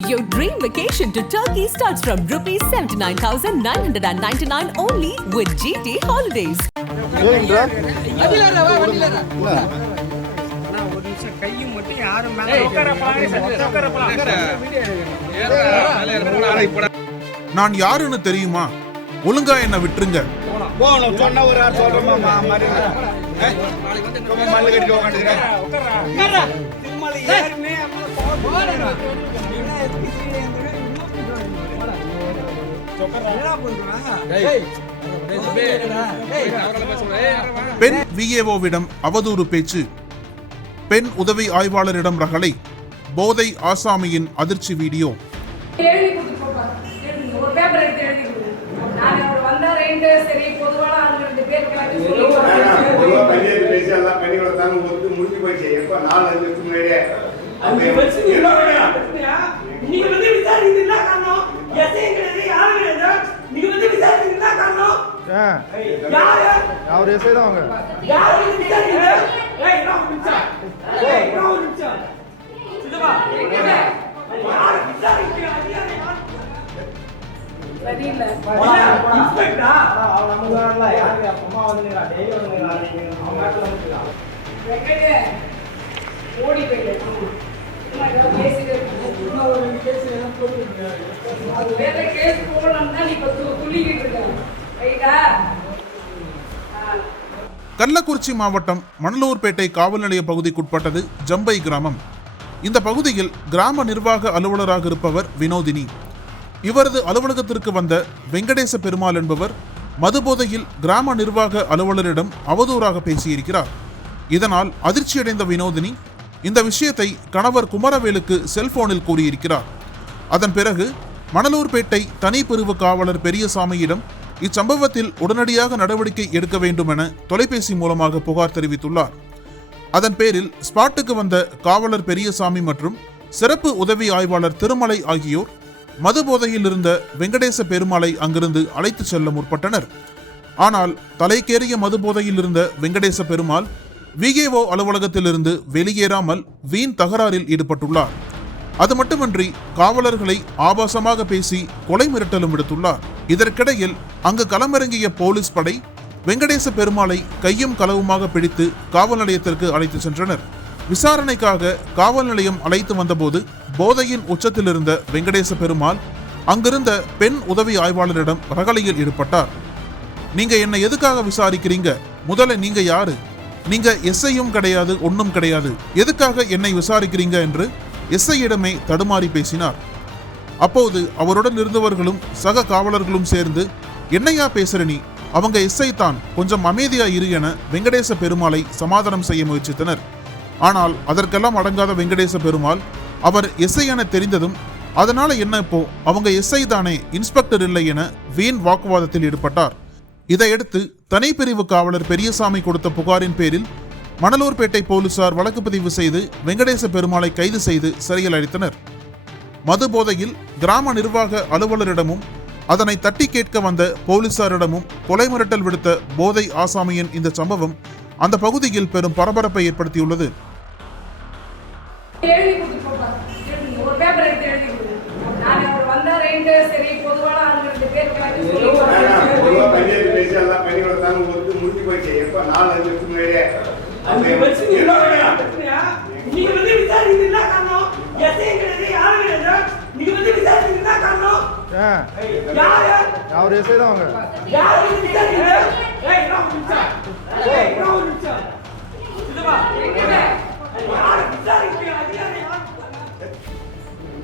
Your dream vacation to Turkey starts from rupees 79,999 only with GT Holidays. நான் யாருன்னு தெரியுமா? ஒழுங்கா என்ன விட்டுருங்க. போகணும் பெண் விஏஓவிடம் அவதூறு பேச்சு. பெண் உதவி ஆய்வாளரிடம் ரகளை. போதை ஆசாமியின் அதிர்ச்சி வீடியோ. பொதுவான முடிஞ்சு போயிடுச்சு. எப்ப நாலு அஞ்சு வருஷம் முன்னாடியே அஞ்சு வருஷம் நீங்க நீங்க வந்து விசாரிக்கிறது என்ன காரணம்? எஸ்ஐ கிடையாது யாரும் கிடையாது நீங்க வந்து விசாரிக்கிறது என்ன காரணம்? யாரு? அவர் எஸ்ஐ தான் அவங்க. யாரு வந்து விசாரிக்கிறது? ஏய் நான் ஒரு நிமிஷம். ஏய் நான் ஒரு நிமிஷம். சித்தப்பா யாரு விசாரிக்கிறது அதிகாரி யாரு? சரியில்லை. இன்ஸ்பெக்டரா? வெங்கடே, ஓடி போயிடு ஆமா. சும்மா ஏதோ பேசிட்டு இருக்கணும். அது வேற கேஸ் நீ துள்ளிக்கிட்டு இருக்க. ரைட்டா? கள்ளக்குறிச்சி மாவட்டம் மணலூர்பேட்டை காவல் நிலைய பகுதிக்குட்பட்டது ஜம்பை கிராமம் இந்த பகுதியில் கிராம நிர்வாக அலுவலராக இருப்பவர் வினோதினி இவரது அலுவலகத்திற்கு வந்த வெங்கடேச பெருமாள் என்பவர் மதுபோதையில் கிராம நிர்வாக அலுவலரிடம் அவதூறாக பேசியிருக்கிறார் இதனால் அதிர்ச்சியடைந்த வினோதினி இந்த விஷயத்தை கணவர் குமரவேலுக்கு செல்போனில் கூறியிருக்கிறார். அதன் பிறகு மணலூர்பேட்டை தனி பிரிவு காவலர் பெரியசாமியிடம் இச்சம்பவத்தில் உடனடியாக நடவடிக்கை எடுக்க வேண்டும் என தொலைபேசி மூலமாக புகார் தெரிவித்துள்ளார். அதன் பேரில் ஸ்பாட்டுக்கு வந்த காவலர் பெரியசாமி மற்றும் சிறப்பு உதவி ஆய்வாளர் திருமலை ஆகியோர் மது போதையில் இருந்த வெங்கடேச பெருமாளை அங்கிருந்து அழைத்துச் செல்ல முற்பட்டனர். ஆனால் தலைக்கேறிய மது போதையில் இருந்த வெங்கடேச பெருமாள் விஏஓ அலுவலகத்திலிருந்து வெளியேறாமல் வீண் தகராறில் ஈடுபட்டுள்ளார். அது மட்டுமன்றி காவலர்களை ஆபாசமாக பேசி கொலை மிரட்டலும் விடுத்துள்ளார். இதற்கிடையில் அங்கு களமிறங்கிய போலீஸ் படை வெங்கடேச பெருமாளை கையும் களவுமாக பிடித்து காவல் நிலையத்திற்கு அழைத்து சென்றனர். விசாரணைக்காக காவல் நிலையம் அழைத்து வந்தபோது போதையின் உச்சத்தில் இருந்த வெங்கடேச பெருமாள் அங்கிருந்த பெண் உதவி ஆய்வாளரிடம் ரகளையில் ஈடுபட்டார். நீங்க என்னை எதுக்காக விசாரிக்கிறீங்க? முதல்ல நீங்க யாரு? நீங்க எஸ்ஐயும் கிடையாது ஒன்றும் கிடையாது. எதுக்காக என்னை விசாரிக்கிறீங்க என்று எஸ்ஐயிடமே தடுமாறி பேசினார். அப்போது அவருடன் இருந்தவர்களும் சக காவலர்களும் சேர்ந்து என்னையா பேசுற நீ? அவங்க எஸ்ஐ தான் கொஞ்சம் அமைதியா இரு என வெங்கடேச பெருமாளை சமாதானம் செய்ய முயற்சித்தனர். ஆனால் அதற்கெல்லாம் அடங்காத வெங்கடேச பெருமாள் அவர் எஸ்ஐ என தெரிந்ததும் அதனால என்ன இப்போ? அவங்க எஸ்ஐ தானே இன்ஸ்பெக்டர் இல்லை என வீண் வாக்குவாதத்தில் ஈடுபட்டார். இதையடுத்து தனிப்பிரிவு காவலர் பெரியசாமி கொடுத்த புகாரின் பேரில் மணலூர்பேட்டை போலீசார் வழக்கு பதிவு செய்து வெங்கடேச பெருமாளை கைது செய்து சிறையில் அடைத்தனர். மது போதையில் கிராம நிர்வாக அலுவலரிடமும் அதனை தட்டி கேட்க வந்த போலீசாரிடமும் கொலை மிரட்டல் விடுத்த போதை ஆசாமியின் இந்த சம்பவம் அந்த பகுதியில் பெரும் பரபரப்பை ஏற்படுத்தியுள்ளது. எழுதி கொடுத்து போப்பா. எழுதுங்க. ஒரு பேப்பர் எடுத்து எழுதி கொடுங்க. நான் அவர் வந்தா ரெண்டு சரி பொதுவான ஆளுங்க ரெண்டு பேர் கிளம்பி சொல்லி பொதுவா பஞ்சாயத்து பேசி எல்லாம் பண்ணி கொடுத்தாங்க ஒத்து முடிஞ்சு போச்சு எப்ப நாலு அஞ்சு வருஷம் முன்னாடியே அஞ்சு வருஷம் நீங்க வந்து விசாரிக்கிறது என்ன காரணம் எஸ்ஐ கிடையாது யாரும் கிடையாது நீங்க வந்து விசாரிக்கிறது என்ன காரணம் யாரு அவர் எஸ்ஐ தான் அவங்க யாரு வந்து விசாரிக்கிறது ஏய் நான் ஒரு நிமிஷம் ஏய் நான் ஒரு நிமிஷம் சித்தப்பா